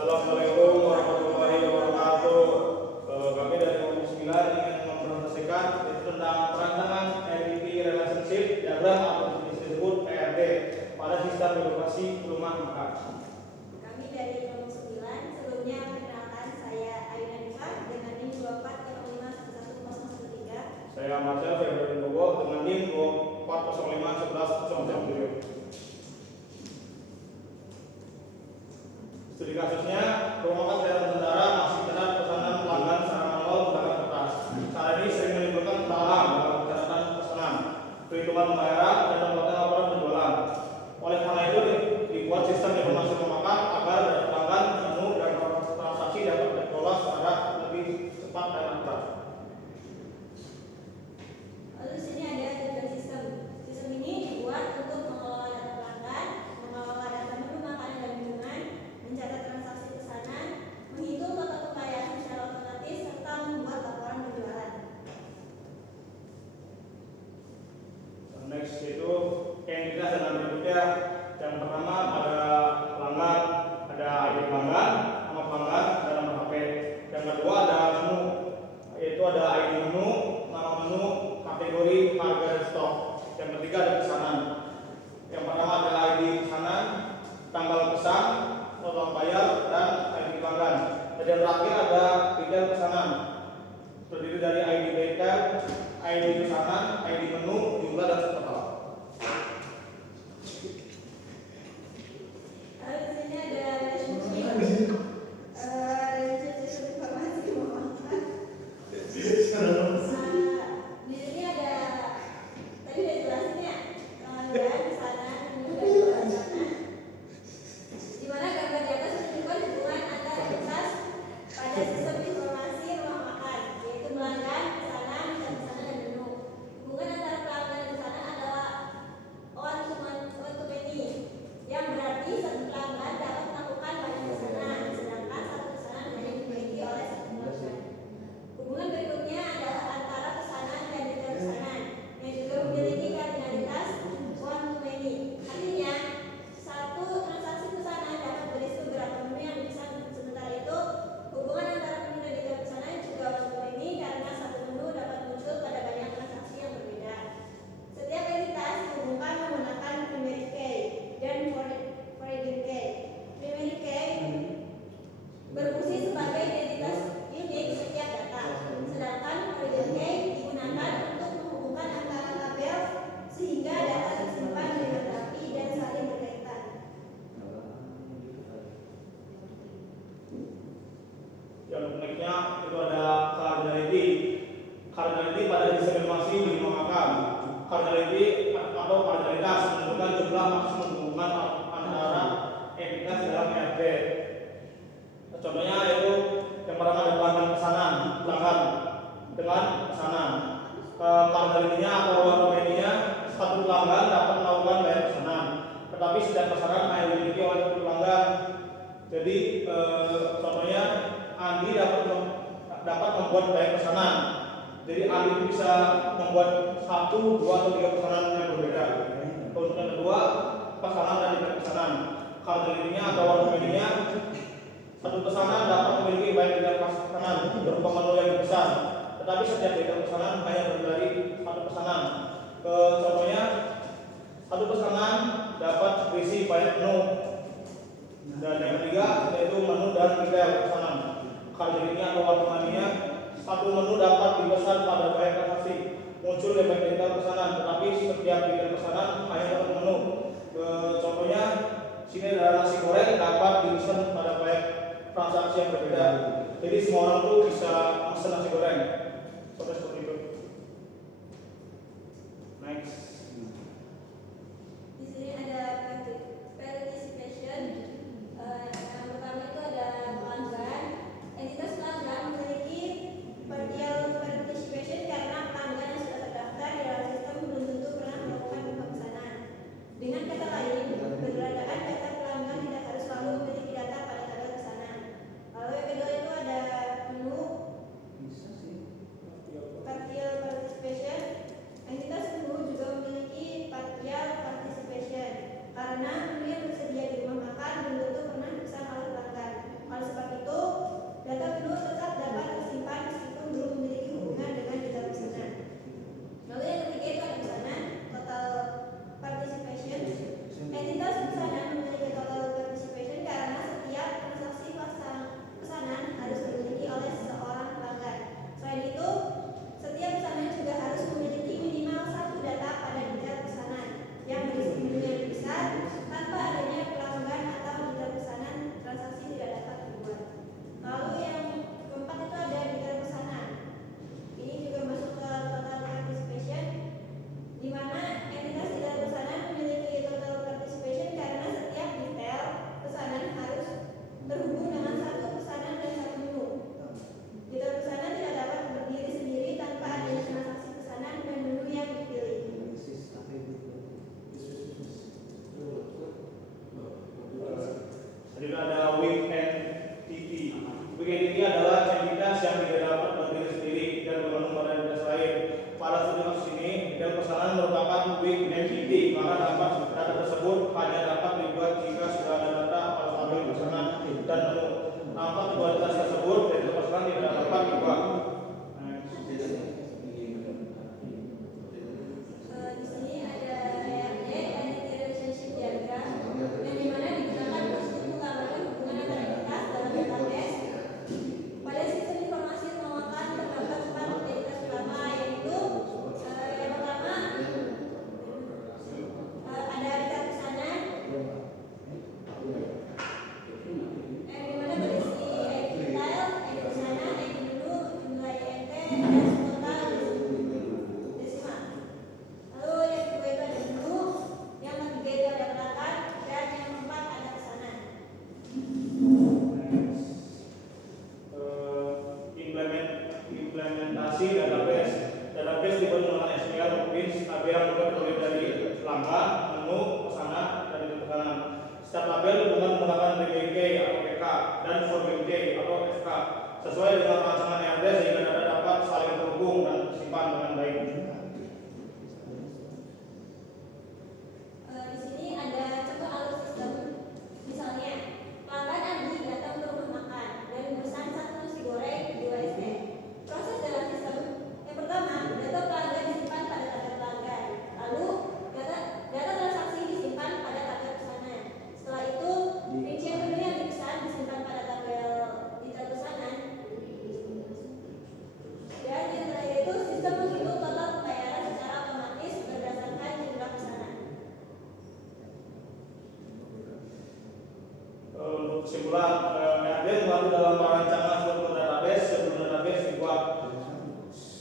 Assalamualaikum warahmatullahi wabarakatuh. Kami dari Komisi 9 ingin mempresentasikan tentang perancangan MVP Relationship Diagram atau disebut PRD pada sistem birokrasi rumah makan. Kami dari Komisi 9 sebelumnya perkenalkan, saya Ayuna Diva dengan NIM 2405111013. Saya Marcel Februari Bogo dengan NIM 2405111007. Studi kasusnya, rumah makan daerah Nusantara masih terdapat pesanan pelanggan secara manual menggunakan kertas. Cara ini sering menimbulkan kesalahan dalam pencatatan pesanan, perhitungan pembayaran, dan pembuatan laporan penjualan. Oleh karena itu, dibuat sistem informasi rumah makan agar dari pelanggan, menu, dan transaksi dapat dikelola secara lebih cepat dan akurat. Lalu di sini ada tiga sistem. Sistem ini dibuat untuk mengelola data pelanggan, mengelola data menu makanan dan minuman, mencatat transaksi pesanan, menghitung total pembayaran secara otomatis, serta membuat laporan penjualan. Next itu yang kita sedang berikutnya. Yang pertama ada pelanggan, ada ID pelanggan, nama pelanggan, dan nomor HP. Yang kedua ada menu, yaitu ada ID menu, nama menu, kategori, harga, dan stok. Yang ketiga ada pesanan. Yang pertama ada ID pesanan, tanggal pesan, total bayar, dan ID pelanggan. Dan yang terakhir ada detail pesanan, terdiri dari ID detail, ID pesanan, ID menu, jumlah, dan total. Lalu di sini ada relationship informasi rumah makan. Di sini ada, tadi udah jelasin ya, pelanggan, pesanan, menu, dan jualan makanan. Di mana gambar di atas menunjukkan hubungan antar entitas pada sistem informasi rumah makan, yaitu pelanggan, pesanan, dan pesanan dan menu. Hubungan antara pelanggan dan pesanan adalah one to many, yang berarti satu pelanggan dapat melakukan banyak pesanan, sedangkan satu pesanan hanya dimiliki oleh satu pelanggan. Hubungan berikutnya adalah antara pesanan dan detail pesanan, yang juga memiliki kardinalitas one to many. Artinya, satu transaksi pesanan dapat berisi beberapa menu yang dipesan. Sementara itu, hubungan antara menu dan detail pesanan juga one to many karena satu menu dapat muncul pada banyak transaksi yang berbeda. Setiap entitas dihubungkan menggunakan primary key dan foreign key. Primary key berfungsi sebagai identitas unik setiap data, sedangkan foreign key digunakan untuk menghubungkan antara tabel sehingga data tersimpan dengan rapi dan saling berkaitan. Yang uniknya itu ada cardinality. Cardinality pada sistem informasi di rumah makan. Cardinality atau cardinalitas menentukan jumlah maksimum hubungan antara entitas dalam RD. Contohnya yaitu yang pertama ada pelanggan pesanan, pelanggan dengan pesanan. Cardinality-nya atau one-to-many-nya, satu pelanggan dapat melakukan bayar pesanan, tetapi setiap pesanan hanya dimiliki oleh satu pelanggan. Jadi contohnya Andi dapat membuat bayar pesanan. Jadi Andi bisa membuat 1, 2, atau 3 pesanan yang berbeda. Untuk yang kedua, pesanan dan detail pesanan. Cardinality-nya atau one-to-many-nya, satu pesanan dapat memiliki banyak detail pesanan berupa menu yang besar, tetapi setiap detail pesanan hanya terdiri dari satu pesanan. Contohnya, satu pesanan dapat berisi banyak menu. Dan yang ketiga yaitu menu dan detail pesanan. Cardinality atau one-to-many-nya, satu menu dapat dipesan pada banyak transaksi, muncul di banyak detail pesanan, tetapi setiap detail pesanan hanya satu menu. Contohnya, sini ada nasi goreng dapat dipesan pada banyak transaksi yang berbeda. Jadi semua orang tuh bisa pesan nasi goreng. Seperti itu. Next. Di sini ada participation. Yang pertama itu ada pelanggan. Entitas pelanggan memiliki partial participation karena pelanggan yang sudah terdaftar di dalam sistem belum tentu pernah melakukan pemesanan. Dengan kata lain, keberadaan data pelanggan tidak harus selalu memiliki data pada tabel pesanan. Lalu yang kedua itu ada menu. Partial participation. Entitas menu juga memiliki weak entity. Weak entity adalah entitas yang tidak dapat berdiri sendiri dan bergantung pada entitas lain. Pada studi kasus ini, detail pesanan merupakan weak entity karena data tersebut hanya dapat dibuat jika sudah ada data pada tabel pesanan dan menu. Nampak kualitas tersebut detail pesanan tidak dapat dibuat. Di sini ada RD, Entity Relationship Diagram, yang dimana digunakan untuk menggambarkan hubungan antara entitas dalam database. Pada sistem informasi pengelolaan terdapat 4 entitas utama, yaitu yang pertama ada data pesanan, yang dimana berisi ID file, ID pesanan, ID menu, jumlah INT, dan total desimal. Lalu yang kedua itu ada menu, yang ketiga itu ada perangkat, dan yang keempat ada pesanan. Implementasi database. Database dibuat menggunakan SQL, Office, tabel yang terdiri dari langkah, menu, pesanan, dan detail pesanan. Setiap tabel dengan menggunakan DBK atau PK dan ForBK atau FK sesuai dengan rancangan RD sehingga data dapat saling terhubung dan tersimpan dengan baik. Di sini ada contoh alur sistem. Misalnya, pelanggan Adi datang ke rumah makan dan memesan 1 nasi goreng, 2 SD. Proses dalam sistem, yang pertama, data pelanggan disimpan pada tabel pelanggan. Lalu, data transaksi disimpan pada tabel pesanan. Setelah itu, rincian menu yang dipesan disimpan pada tabel detail pesanan. Dan yang terakhir itu, sistem menghitung total pembayaran secara otomatis berdasarkan jumlah pesanan. Untuk kesimpulan, RD membantu dalam perancangan struktur database sebelum database dibuat.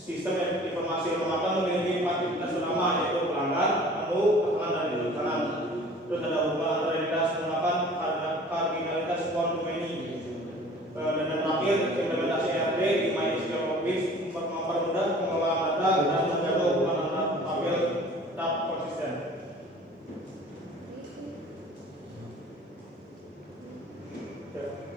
Sistem informasi rumah makan memiliki 4 entitas utama, yaitu pelanggan, menu, pesanan, dan detail pesanan. Terus ada hubungan antara entitas menggunakan kardinalitas one to many. Dan yang terakhir, implementasi RD di MySQL Office mempermudah pengelolaan data dan menjaga hubungan antara tabel tetap konsisten. Okay.